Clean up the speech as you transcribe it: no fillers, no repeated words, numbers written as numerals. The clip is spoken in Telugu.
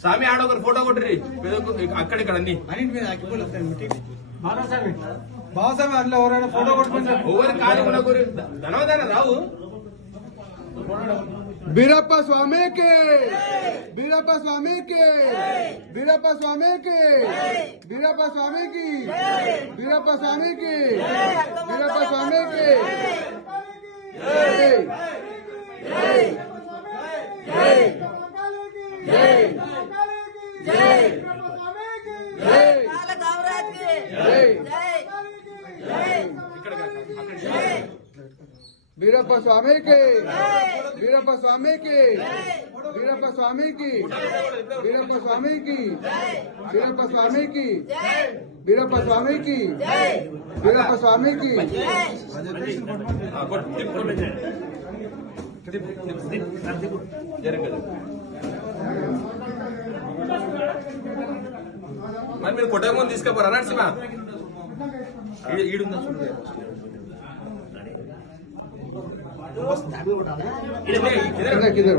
స్వామి ఆడ ఒకరు ఫోటో కొట్టరి అక్కడిక్కడ అన్ని బాబాసామి అట్లా ఎవరైనా ఫోటో కొట్టుకుంటే ఎవరు కాదు ధనవదాన రావు बीरप्प स्वामी के बीरप्प स्वामी के बीरप्प स्वामी के बीरप्प स्वामी की बीरप्प स्वामी की बीरप्प स्वामी की बीरप्प स्वामी के बीरप्प स्वामी की बीरप्प स्वामी की बीरप्प स्वामी की बीरप्प स्वामी की बीरप्प स्वामी की बीरप्प स्वामी की మరి మీరు కొట్టకముందు తీసుకుపోరా నరసింహ ఈడుందా చూడండి किधर